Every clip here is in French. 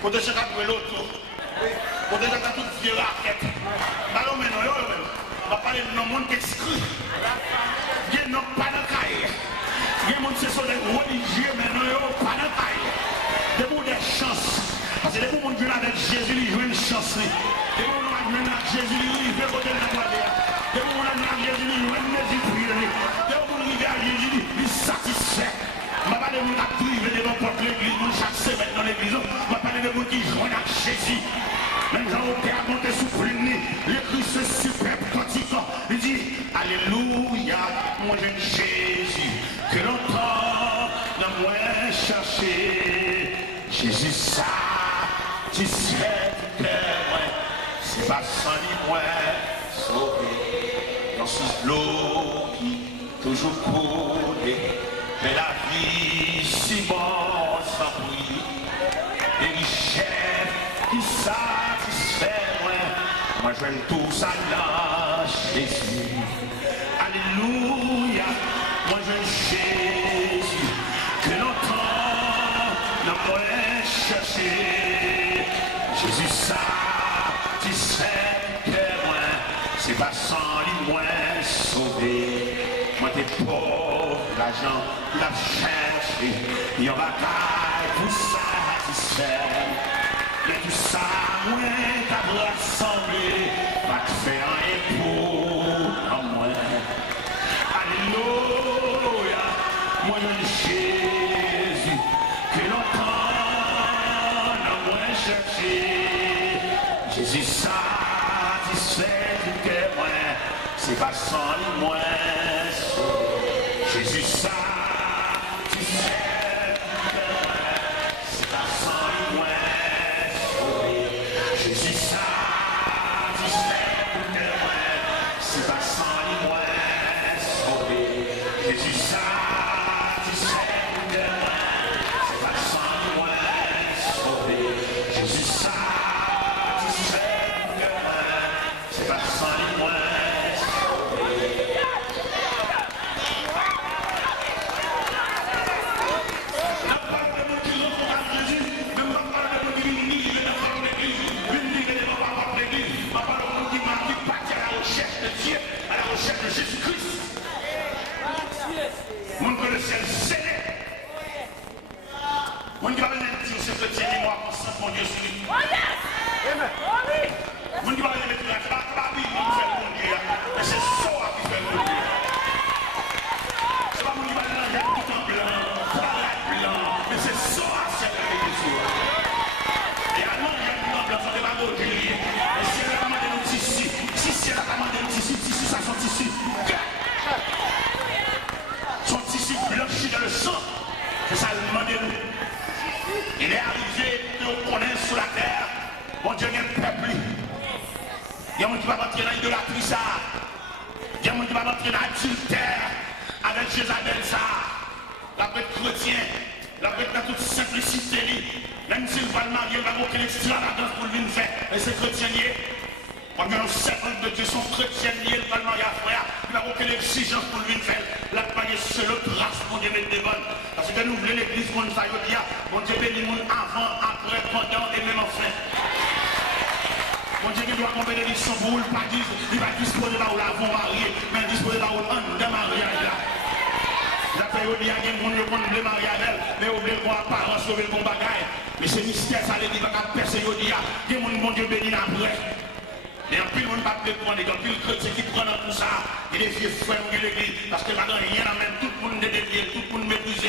Quand tu as l'auto, quand tu as toute vieux raquette, alors maintenant, on va parler de monde qui exclut. Il y a non pas de cahier. Il y a des gens qui sont religieux, mais non pas de cahier. Des gens des chances. Parce que les gens qui viennent avec Jésus, ils jouent une chance. Les gens qui viennent avec Jésus, ils veulent côté de la voie. Les gens qui viennent avec Jésus, ils jouent une mesure privée. Les gens qui viennent avec Jésus, ils sont satisfaits. Je ne vais pas parler de gens qui privent devant l'église, chaque semaine dans l'église. Je vais parler de gens qui jouent avec Jésus. Même Jean au Père a monté sous plume, l'écrit ce superbe cantique. Il dit Alléluia, mon jeune Jésus, que longtemps de moi chercher. Jésus, ça, tu sais du cœur, c'est pas sans lui, moi, sauvé. Dans ce l'eau qui toujours coule, mais la vie si bon sans bruit, et richesse qui satisfait, moi je veux tout ça là, Jésus. Alléluia, moi je veux Jésus, que longtemps n'a moi cherché. Jésus satisfait que moi, c'est pas sans lui moi sauvé. Moi t'es pauvre, l'argent, la cherché, il y en va pour satisfaire. Et tout ça, moi, t'as rassemblé, va te faire un époux en moi. Alléluia, moi, je Jésus, que longtemps, n'a moi cherché. Jésus satisfait du cœur, moi, c'est pas sans moi. Jésus satisfait. Il est arrivé de connaître sur la terre, mon Dieu, il y a un peuple. Il y a un qui va rentrer dans l'idolâtrie ça. Il y a un qui va rentrer dans l'adultère avec Jézabel ça. La bête chrétien, la bête dans toute simplicité. Même s'il va le marier, il va manquer l'extravagance pour lui faire. Et c'est chrétien lié. Quand un servant de Dieu sont chrétiens liés, il va le marier à frère. Il va manquer l'exigence pour lui faire. La paille c'est le trace pour Dieu mettre des bonnes. Parce que nous voulons l'église, mon Zayodia, mon Dieu bénit mon avant, après, pendant et même enfin. Mon Dieu doit avoir une bénédiction pour vous, pas dire, il va disposer là où l'avons marié, mais disposer là où on de mariage là. La période, il y a des gens qui ont le mariage, mais oubliez le bon apparence, sauver le bon bagage. Mais c'est mystère, ça les dit, il va percer, il y a des gens, mon Dieu bénit après. Et en plus, on ne va pas prendre, et en plus, le chrétien qui prend tout ça, et les vieux frères de l'église, parce que là-dedans, rien à même, tout le monde est dédié, tout le monde méprisé.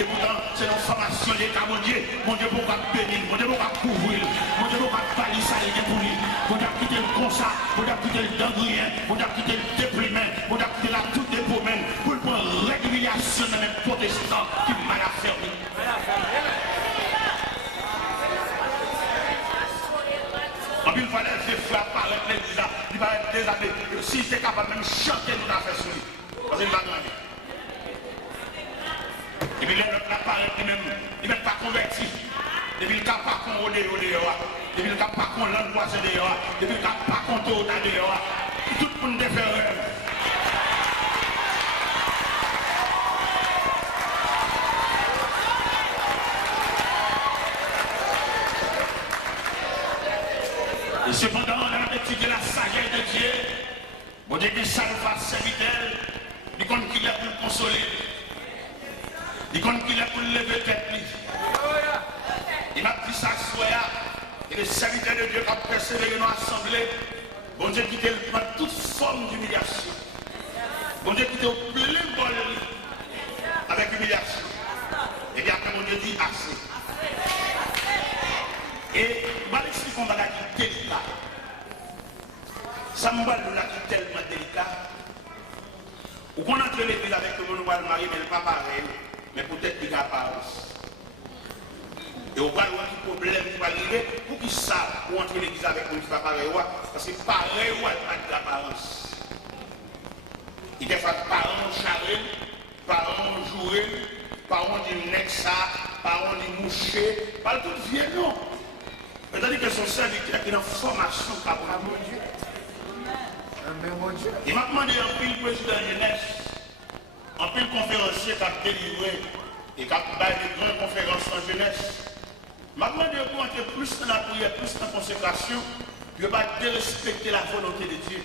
Et pourtant, c'est une formation d'État, mon Dieu, pourra bénir, mon Dieu, pourra couvrir, mon Dieu, pourra baliser ça, et pour lui. Mon Dieu, quitter le constat, mon Dieu, quitter le dangrien, mon Dieu, quitter le déprimé, mon Dieu, quitter la toute des promènes, pour le prendre réguliation de mes protestants qui m'a affairé. Il fallait faire frère paraître l'église là, il va être des années. Si c'est capable même chanter nous a fait sur lui. Parce qu'il va gagner. Et puis l'autre apparaît lui-même, il n'est pas converti. Depuis le cas pas qu'on rôde dehors, depuis le cas pas qu'on l'angoisse dehors, depuis le cas pas qu'on tourne dehors, tout le monde fait rêve. Et les serviteurs de Dieu qui ont persévéré dans l'assemblée, bon Dieu qui était dans toute forme d'humiliation. Bon Dieu qui était au plein bol avec humiliation. Et bien après, mon Dieu dit assez. Et je vais expliquer un bagage qui est délicat. Ça me va là qui est tellement délicat. Ou qu'on entre l'église avec le monde marié, mais pas pareil. Mais peut-être qu'il y a apparence. Et on va voir quel problème qui va arriver pour qu'ils savent où entrer l'église avec le monde qui va pareil. Parce que pareil, il n'y a pas d'apparence. Il y a des parents charrés, parents joués, parents du nexa, parents du mouché, pas tout vieux, non. C'est-à-dire que son serviteur qui est en formation par mon Dieu. Il m'a demandé un pile président jeunesse, un pile conférencier qui a délivré et qui a fait des grandes conférences en jeunesse. Il m'a demandé pour entrer plus dans la prière, plus dans la consécration, puis pas dérespecter la volonté de Dieu.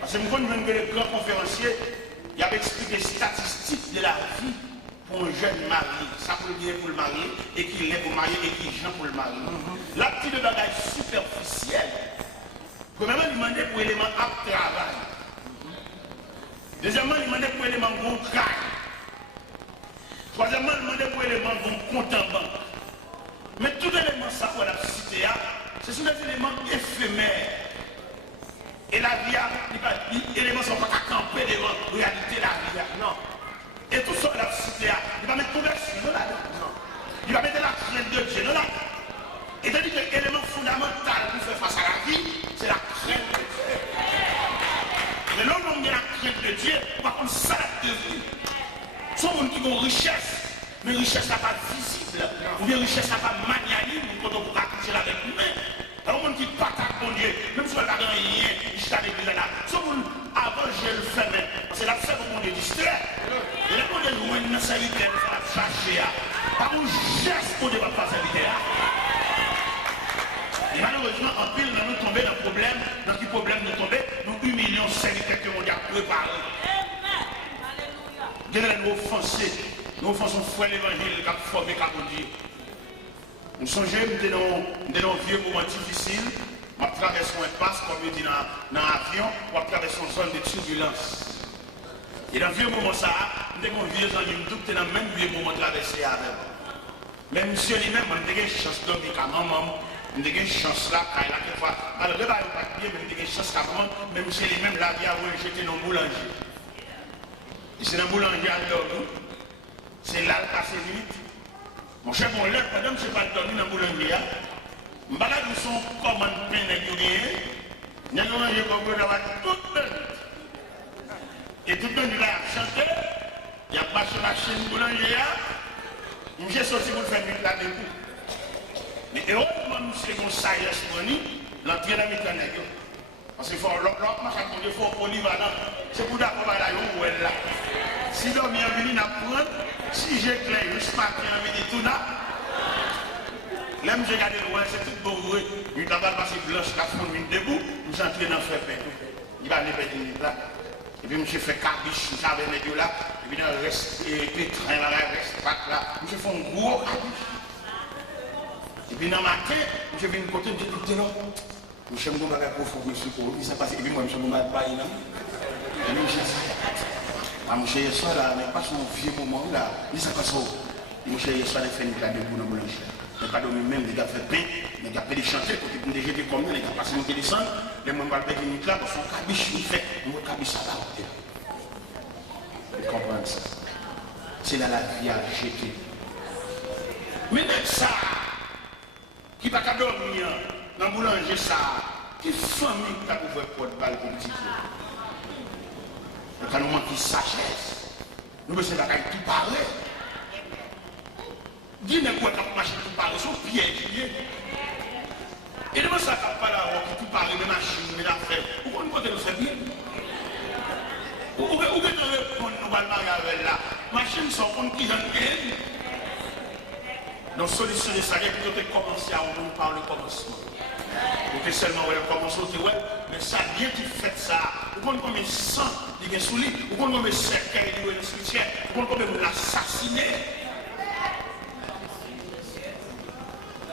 Parce que nous connaissons que le grand conférencier, il avait expliqué les statistiques de la vie pour un jeune marié. Ça peut dire pour le marier, et qu'il est pour le marier, et qu'il est pour le marier. La petite bagaille superficielle. Premièrement, il demandait pour l'élément à travail. Deuxièmement, il demandait pour l'élément bon travail. Troisièmement, il demandait pour l'élément bon compte en banque. Mais tout élément ça pour la cité, ce sont des éléments éphémères. Et la vie, les éléments ne sont pas à camper devant la réalité de la vie. Non. Et tout ça, la cité, il va mettre tout le là. Non. Il va mettre la crainte de Dieu là. Et c'est-à-dire que l'élément fondamental pour faire face à la vie, c'est la crainte de Dieu. Mais l'homme on a la crainte de Dieu, par contre, ça la devine. Soit on qui a une richesse, mais une richesse n'est pas visible. Ou bien une richesse n'est pas magnanime, quand on peut accoucher avec nous-mêmes. Alors, on qui partage mon Dieu, même si on n'a pas rien, il s'est avec là. Soit avant, je le fais même. Parce que là, c'est pour mon Dieu distrait. Et là, on est loin de sa vie, il faut la chercher. Par un geste, on ne va pas s'inviter là. Et malheureusement, en pile, nous tombons dans le problème. Dans quel problème nous tombons? Nous humilions serviteurs que l'on a préparés. Nous offensons. Nous offensons frère l'évangile qui a formé comme Dieu. Nous songeons, nous dans un vieux moment difficile. On traverse un passe, comme je dis dans l'avion, on traverse une zone de turbulence. Et dans le vieux moment, ça, nous avons un vieux ami, nous dans le même vieux moment traversé avec. Mais monsieur lui-même, on a une chance d'homme qui a maman. On a une chance là, quand il a quelquefois. Alors, le bail pas bien, mais on a une chance qu'à maman, même monsieur lui-même, là, il a jeté dans le boulanger. Et c'est dans le boulanger à l'heure, c'est là le casse limite. Mon cher, mon lèvre, pendant que je n'ai pas dormi dans le boulanger, je me balade son commande pain de gagné. Je n'ai mangé comme vous d'avoir toute la nuit. Et toute la nuit, il a chanté. Il a passé la chaîne boulanger. J'ai sorti pour faire une là debout. Mais heureusement, nous sommes comme ça, l'entrée dans le temps. Parce qu'il faut l'autre machin, il faut polyvalent. C'est pour d'accord là où elle là. Si l'homme est venu apprendre, si j'éclaire juste matin, il dit tout là. Là, j'ai regardé loin, c'est tout beau. Il va passer blanche, la fond debout, nous entrons dans le fait pain. Il va aller faire une là. Et puis, je fais cabiche, j'avais mes deux là. Et puis, il reste pétrin là, reste pas là. Je fais un gros cabiche. Et puis, dans le matin, je viens de côté, je dis écoutez là. Monsieur Mouba va pour monsieur pour il s'est passé. Et puis, moi, monsieur Mouba va là. Et puis, je dis monsieur, hier soir là, mais pas son vieux moment là. Il s'est passé. Monsieur, hier soir, il fait une claque de boue dans le boulangerie. Mais pas dormi même, les gars fait pain, les gars fait des chantiers, pour qu'ils puissent jeter comme nous, les gars passent monter descendre, les gens vont faire une minute là, parce qu'on cabiche, il fait, on va cabiche ça là. Vous comprenez ça? C'est là la vie à jeter. Mais même ça, qui va pas dormir dans le boulanger, ça, qui famille qui a ouvert pour le bal politique. Quand nous manquons de sagesse, nous devons tout parler. Dis-moi quoi quand marcher tout parler, son pied. Et devant ça, quand pas là, qui tout parler, mes machines, mes affaires, où on peut nous faire bien? Où on peut nous répondre, nous allons marier là? Machines sont contre qui j'en ai. Donc, solutionner ça, il faut commencer à nous parler le commencement. Pour que seulement, on commence à dire, ouais, mais ça, bien qu'il fait ça, où on peut mettre sang, il y a sous lui, où on peut mettre cercueil, il y a une cimetière, où on peut l'assassiner.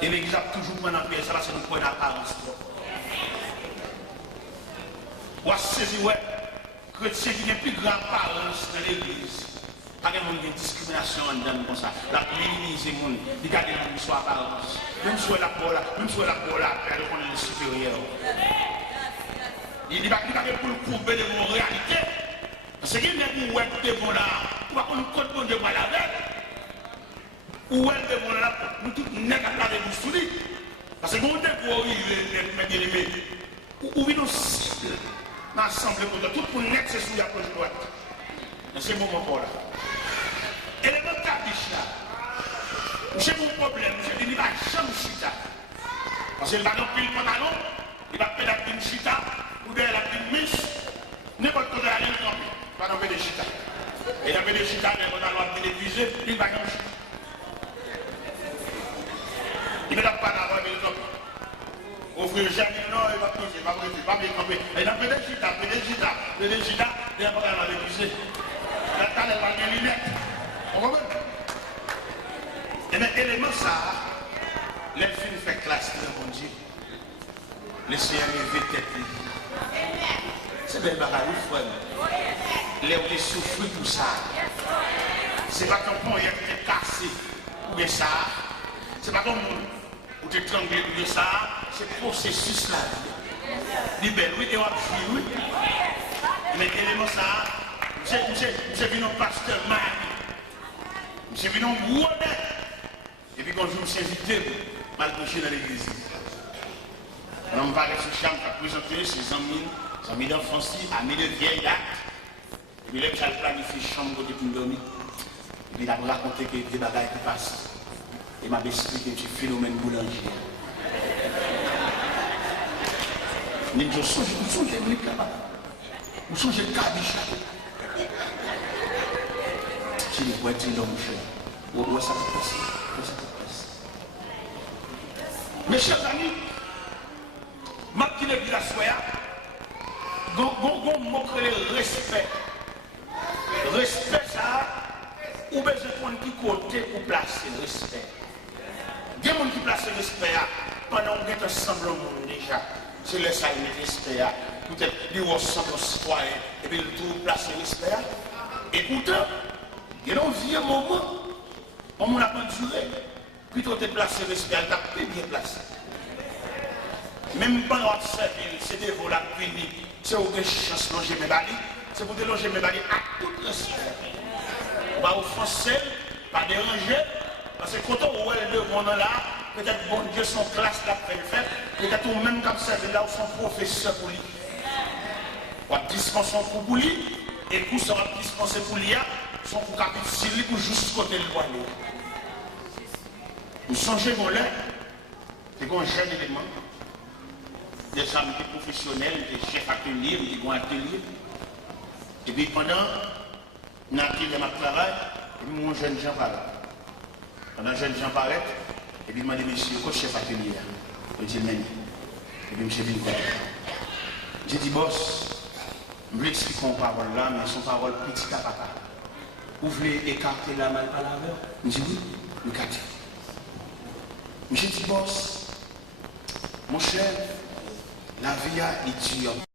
Et l'église a toujours pris en pied, ça va se nous prendre apparence. Ou à saisir, ouais, chrétien qui n'a plus grand apparence dans l'église. Pas de monde de discrimination dans comme ça. La minimiser les gens, ils gardent les gens sur apparence. Même si la parole, elle est le supérieur. Il n'y a pas pour le courber de vos réalités. Parce qu'il y a des gens qui sont là, ou à un code de mal avec. Ou elle devant là, nous tous n'est qu'à la révolution. Parce que nous devons arriver, ou nous cible, l'ensemble pour tout pour net, c'est sous la poche droite. Dans ce moment là. Et le même cabiche là, j'ai mon problème, j'ai dit, il va jamais chita. Parce qu'il va dans le pantalon, il va faire la petite chita, ou bien la petite miss, n'importe quoi de la ligne campée, il va dans le chita. Et dans le chita, il va dans le télévisé, il va dans le chita. Il ne va pas dans le chita. Au frère Jacques, non, il va poser, il va prêter, il va bien camper. Et dans le chita, il va pas dans le télévisé. La table, elle va bien lunettes. Vous comprenez? Et bien, élément ça, les filles fait classe de mon Dieu. Les Seigneur levé tête. C'est belle bagaille, frère. Les ont souffert pour ça. C'est pas ton pont qui est cassé ou bien ça. C'est pas ton monde où tu es tranglé ou bien ça. C'est le processus là. Libère, oui, et on a oui. Mais élément ça, j'ai vu nos pasteurs mal. J'ai vu nos gros. Et puis quand je me suis invité, mal couché dans l'église. On me parle de ce champ qui a présenté ses amis d'enfance, amis de vieille date. Et puis là, j'ai planifié chambre côté pour dormir. Et puis il a raconté que des bagailles qui passent. Et m'a expliqué un petit phénomène boulanger. Mais je songe de là-bas. Je songe de cabiche. Je dis, ouais, tu es l'homme, cher. Où ça peut passer? Mes chers amis, ma petite église à soya, gon montre le respect. Respect ça, ou bien je prends qui côté pour placer le respect. Il y a des gens qui placent le respect pendant qu'on est ensemble au monde déjà. C'est le ça le respect. Peut-être qu'ils ressemblent aux citoyens et puis tout placer le respect. Et pourtant, il y a un vieux moment, on n'a pas duré. Plutôt que de placer le respect, elle t'a bien placé. Même pendant que c'est des vols à venir, c'est où des chances de loger mes balis, c'est pour déloger mes balis à tout respect. Pas offenser, pas déranger, parce que quand on voit les deux bons là, peut-être bon Dieu son classe l'a fait, peut-être ou même comme ça, là où son professeur pour lui. On va dispenser pour lui, et pour ça, on va dispenser pour lui, son pour capituler pour juste côté le loyer. Nous songez qu'on l'a, c'est qu'on jeune élément, des amis professionnels, des chefs ateliers, des bons ateliers. Et puis pendant l'atelier de travail, et puis mon jeune Jean paraît. Pendant le jeune Jean paraît, et puis il m'a dit, monsieur, quoi chef atelier? Je dis, même. Et puis monsieur vient quoi? J'ai dit, boss, je vais expliquer son parole là, mais son parole petit à papa. Vous voulez écarter la mal par la veille? Je dis, oui, écarter. J'ai dit, boss, mon cher, la vie est dure.